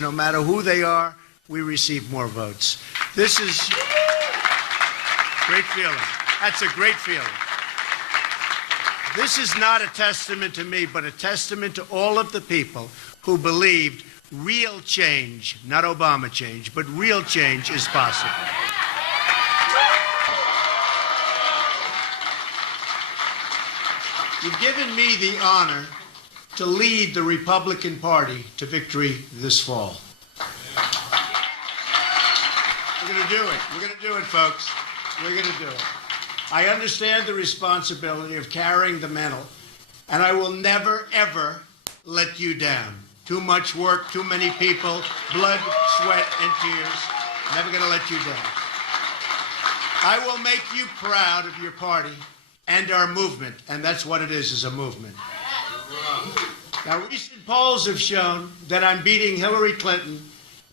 no matter who they are, we receive more votes. This is great feeling. That's a great feeling. This is not a testament to me, but a testament to all of the people who believed real change, not Obama change, but real change is possible. You've given me the honor to lead the Republican Party to victory this fall. We're going to do it. We're going to do it, folks. We're going to do it. I understand the responsibility of carrying the mantle, and I will never, ever let you down. Too much work, too many people, blood, sweat, and tears. Never going to let you down. I will make you proud of your party and our movement, and that's what it is a movement. Now, recent polls have shown that I'm beating Hillary Clinton,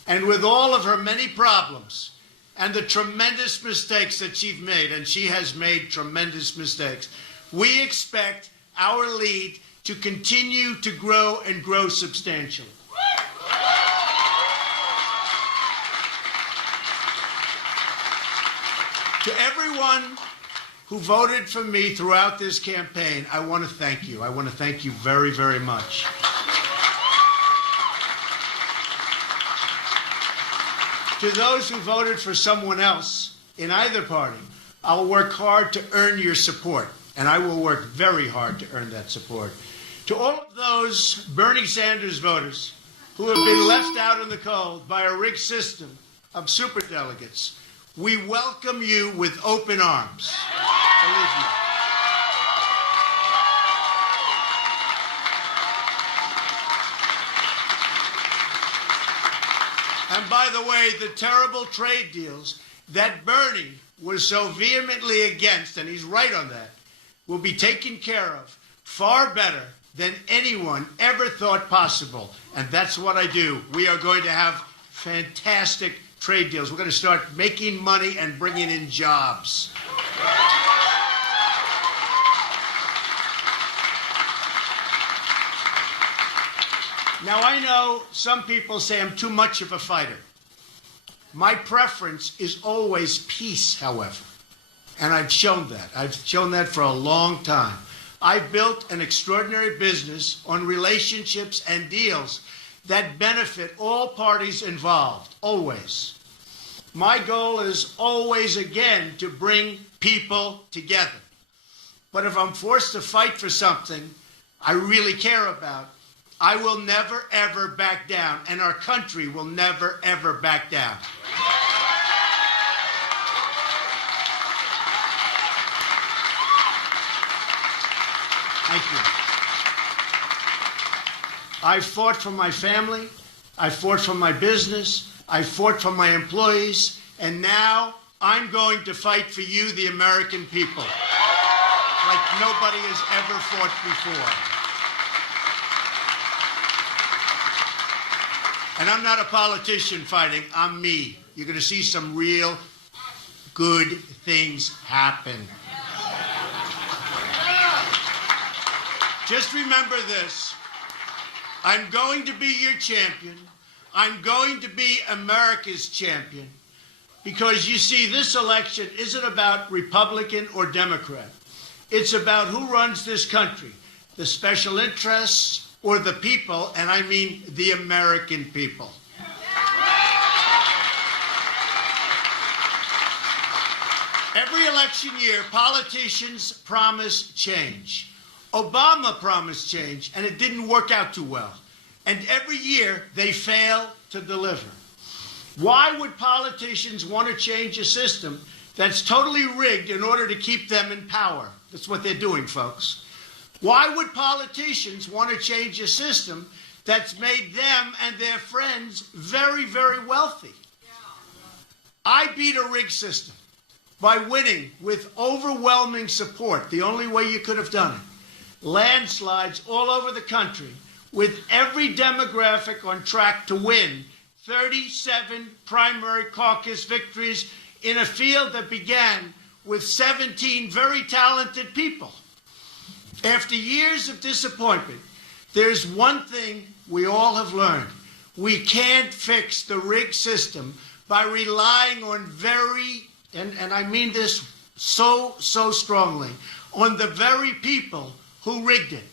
and with all of her many problems and the tremendous mistakes that she's made, and she has made tremendous mistakes, we expect our lead to continue to grow and grow substantially. To everyone who voted for me throughout this campaign, I want to thank you. I want to thank you very, very much. To those who voted for someone else in either party, I'll work hard to earn your support, and I will work very hard to earn that support. To all of those Bernie Sanders voters who have been left out in the cold by a rigged system of superdelegates, we welcome you with open arms. Believe me. And by the way, the terrible trade deals that Bernie was so vehemently against, and he's right on that, will be taken care of far better than anyone ever thought possible. And that's what I do. We are going to have fantastic trade deals. We're going to start making money and bringing in jobs. Now, I know some people say I'm too much of a fighter. My preference is always peace, however. And I've shown that. I've shown that for a long time. I've built an extraordinary business on relationships and deals that benefit all parties involved, always. My goal is always, again, to bring people together. But if I'm forced to fight for something I really care about, I will never, ever back down, and our country will never, ever back down. Thank you. I fought for my family. I fought for my business. I fought for my employees. And now I'm going to fight for you, the American people, like nobody has ever fought before. And I'm not a politician fighting. I'm me. You're going to see some real good things happen. Just remember this. I'm going to be your champion. I'm going to be America's champion. Because you see, this election isn't about Republican or Democrat. It's about who runs this country, the special interests or the people, and I mean the American people. Every election year, politicians promise change. Obama promised change, and it didn't work out too well. And every year, they fail to deliver. Why would politicians want to change a system that's totally rigged in order to keep them in power? That's what they're doing, folks. Why would politicians want to change a system that's made them and their friends very, very wealthy? I beat a rigged system by winning with overwhelming support, the only way you could have done it. Landslides all over the country, with every demographic on track to win 37 primary caucus victories in a field that began with 17 very talented people. After years of disappointment, there's one thing we all have learned. We can't fix the rigged system by relying on and I mean this so strongly, on the very people who rigged it.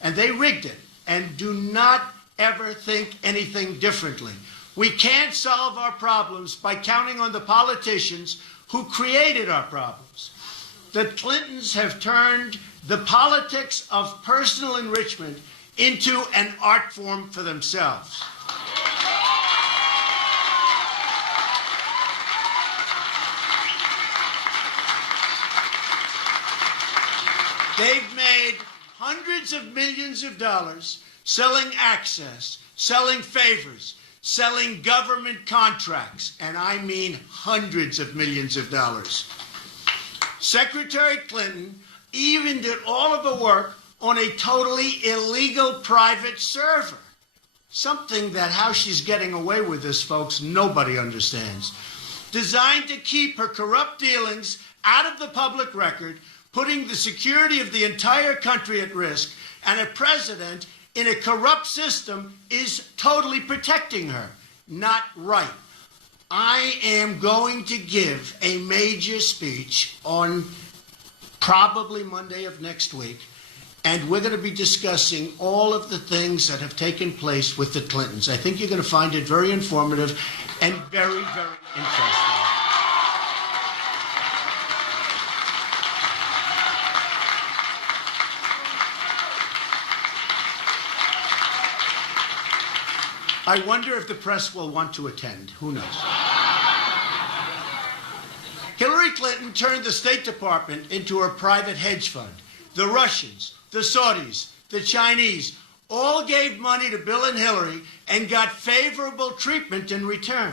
And they rigged it, and do not ever think anything differently. We can't solve our problems by counting on the politicians who created our problems. The Clintons have turned the politics of personal enrichment into an art form for themselves. They've made hundreds of millions of dollars selling access, selling favors, selling government contracts, and I mean hundreds of millions of dollars. Secretary Clinton even did all of the work on a totally illegal private server. Something that how she's getting away with this, folks, nobody understands. Designed to keep her corrupt dealings out of the public record, putting the security of the entire country at risk, and a president in a corrupt system is totally protecting her. Not right. I am going to give a major speech on probably Monday of next week, and we're going to be discussing all of the things that have taken place with the Clintons. I think you're going to find it very informative and very, very interesting. I wonder if the press will want to attend. Who knows? Hillary Clinton turned the State Department into her private hedge fund. The Russians, the Saudis, the Chinese all gave money to Bill and Hillary and got favorable treatment in return.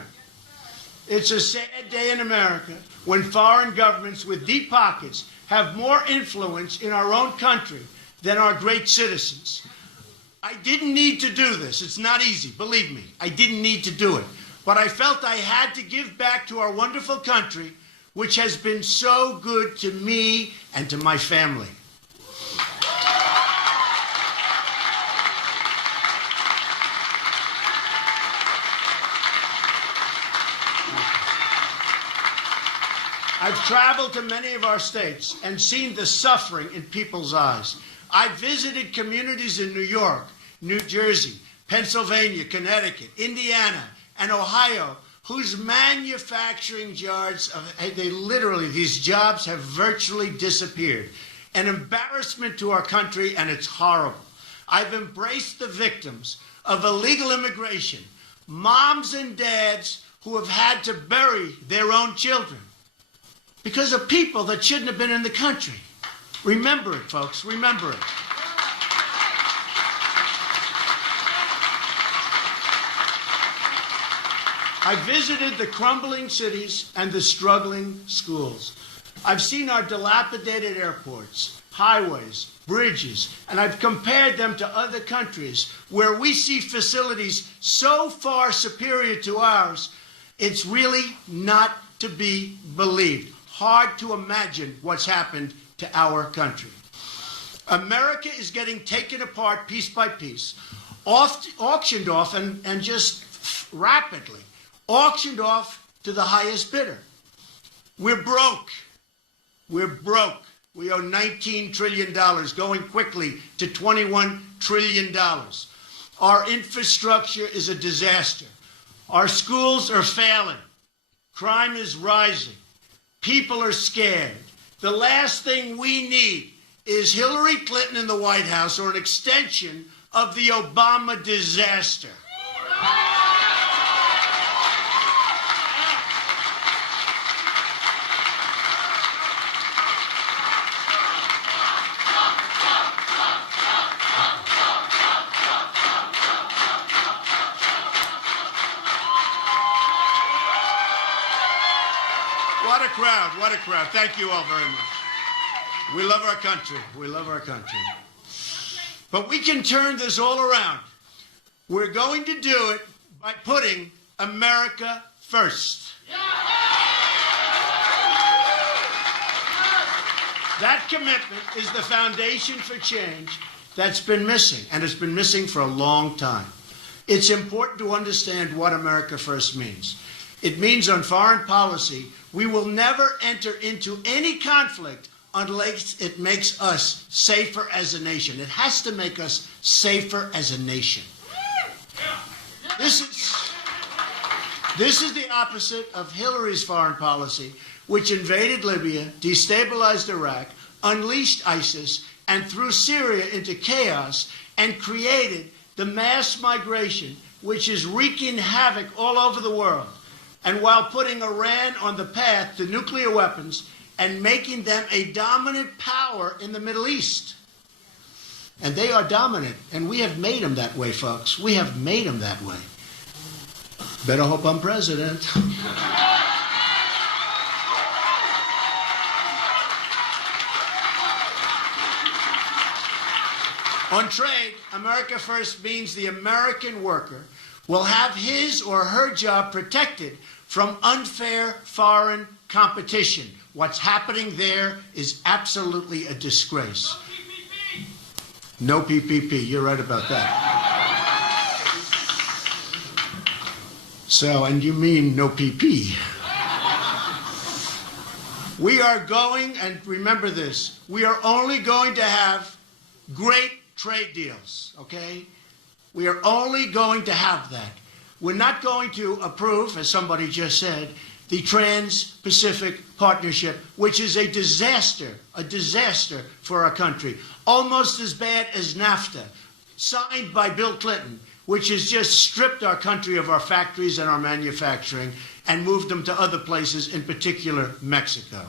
It's a sad day in America when foreign governments with deep pockets have more influence in our own country than our great citizens. I didn't need to do this. It's not easy, believe me. I didn't need to do it. But I felt I had to give back to our wonderful country, which has been so good to me and to my family. I've traveled to many of our states and seen the suffering in people's eyes. I visited communities in New York, New Jersey, Pennsylvania, Connecticut, Indiana, and Ohio, whose manufacturing jobs, these jobs have virtually disappeared. An embarrassment to our country, and it's horrible. I've embraced the victims of illegal immigration, moms and dads who have had to bury their own children because of people that shouldn't have been in the country. Remember it, folks. Remember it. I visited the crumbling cities and the struggling schools. I've seen our dilapidated airports, highways, bridges, and I've compared them to other countries where we see facilities so far superior to ours, it's really not to be believed. Hard to imagine what's happened to our country. America is getting taken apart piece by piece, auctioned off, and just rapidly auctioned off to the highest bidder. We're broke. We're broke. We owe $19 trillion, going quickly to $21 trillion. Our infrastructure is a disaster. Our schools are failing. Crime is rising. People are scared. The last thing we need is Hillary Clinton in the White House or an extension of the Obama disaster. What a crowd, what a crowd. Thank you all very much. We love our country. We love our country. But we can turn this all around. We're going to do it by putting America first. That commitment is the foundation for change that's been missing, and it's been missing for a long time. It's important to understand what America First means. It means on foreign policy, we will never enter into any conflict unless it makes us safer as a nation. It has to make us safer as a nation. This is the opposite of Hillary's foreign policy, which invaded Libya, destabilized Iraq, unleashed ISIS, and threw Syria into chaos and created the mass migration, which is wreaking havoc all over the world. And while putting Iran on the path to nuclear weapons and making them a dominant power in the Middle East. And they are dominant, and we have made them that way, folks. We have made them that way. Better hope I'm president. On trade, America First means the American worker will have his or her job protected from unfair foreign competition. What's happening there is absolutely a disgrace. No PPP. You're right about that. So, and you mean no PP. We are going, and remember this, we are only going to have great trade deals, okay? We are only going to have that. We're not going to approve, as somebody just said, the Trans-Pacific Partnership, which is a disaster for our country. Almost as bad as NAFTA, signed by Bill Clinton, which has just stripped our country of our factories and our manufacturing and moved them to other places, in particular Mexico.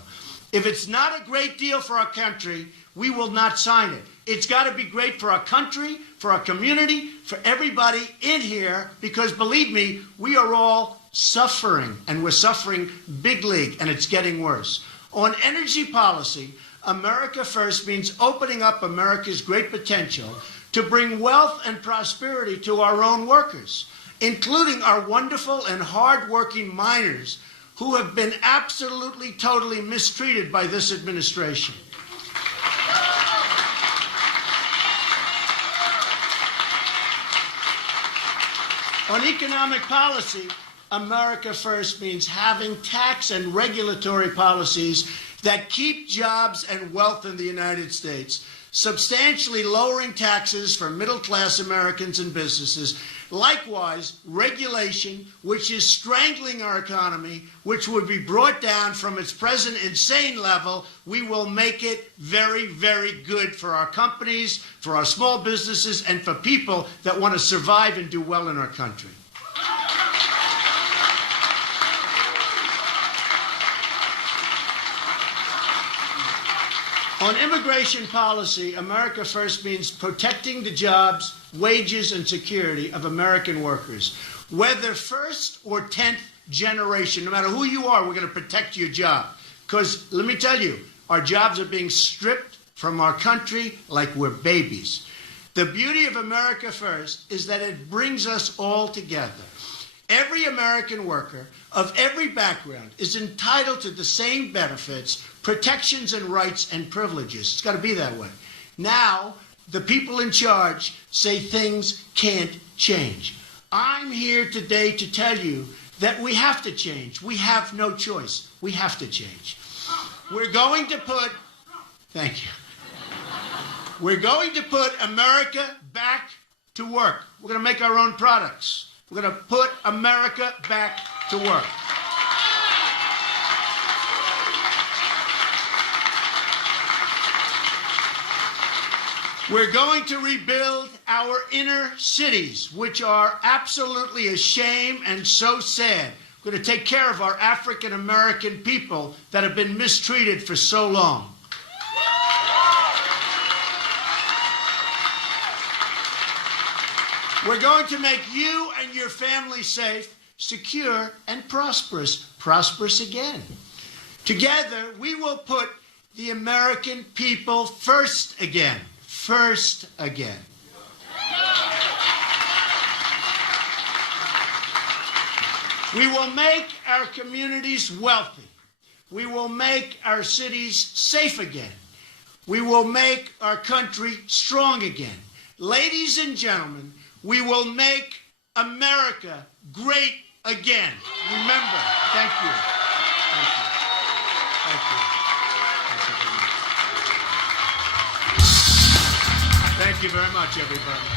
If it's not a great deal for our country, we will not sign it. It's got to be great for our country, for our community, for everybody in here, because believe me, we are all suffering, and we're suffering big league, and it's getting worse. On energy policy, America First means opening up America's great potential to bring wealth and prosperity to our own workers, including our wonderful and hard-working miners who have been absolutely, totally mistreated by this administration. On economic policy, America First means having tax and regulatory policies that keep jobs and wealth in the United States, substantially lowering taxes for middle-class Americans and businesses. Likewise, regulation, which is strangling our economy, which would be brought down from its present insane level, we will make it very, very good for our companies, for our small businesses, and for people that want to survive and do well in our country. On immigration policy, America First means protecting the jobs, wages, and security of American workers. Whether first or 10th generation, no matter who you are, we're going to protect your job. Because let me tell you, our jobs are being stripped from our country like we're babies. The beauty of America First is that it brings us all together. Every American worker of every background is entitled to the same benefits, protections, and rights and privileges. It's got to be that way. Now, the people in charge say things can't change. I'm here today to tell you that we have to change. We have no choice. We have to change. We're going to put, thank you. We're going to put America back to work. We're going to make our own products. We're going to put America back to work. We're going to rebuild our inner cities, which are absolutely a shame and so sad. We're going to take care of our African American people that have been mistreated for so long. We're going to make you and your family safe, secure, and prosperous. Prosperous again. Together, we will put the American people first again. First again. We will make our communities wealthy. We will make our cities safe again. We will make our country strong again. Ladies and gentlemen, we will make America great again. Remember. Thank you. Thank you. Thank you. Thank you very much, everybody.